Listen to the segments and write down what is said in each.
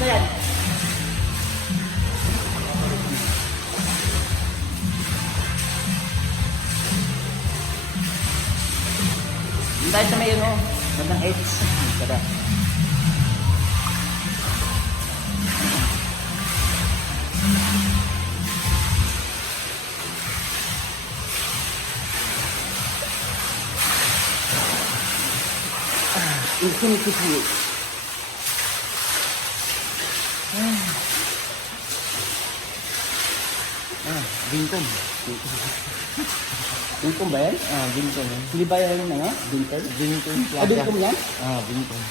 na yan. Yung tayo sa may ano, bandang 8. Kada. Infinity pool. Bintong. Bintong ba yan? Bintong. Hindi ba yan ano? Bintong? Bintong plaza. Bintong yan? Bintong.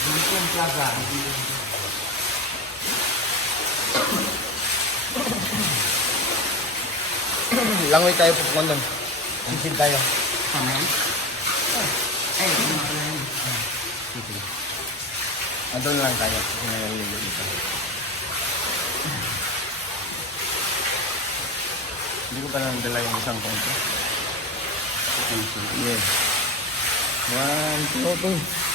Bintong plaza. Langoy tayo pupunta doon. Conceal tayo. Tama yan? Ay, tama pala yan. Sige. Doon lang tayo. Kasi naliligo dito. Hindi ko pa lang dala yung isang konto. Yes. 1, 2, 3.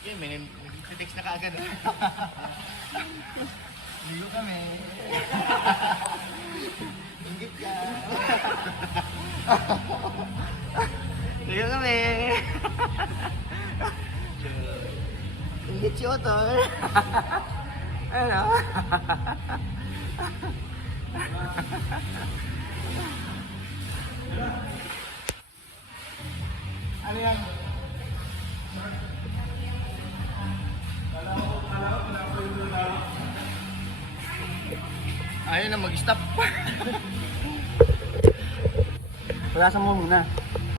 Yun, may text na kaagad. Ligo kami. Ingit ka. Ligo kami. Ingit si Otor. Ano? Ano yan? Ayaw na mag-stop. Pulasan mo muna.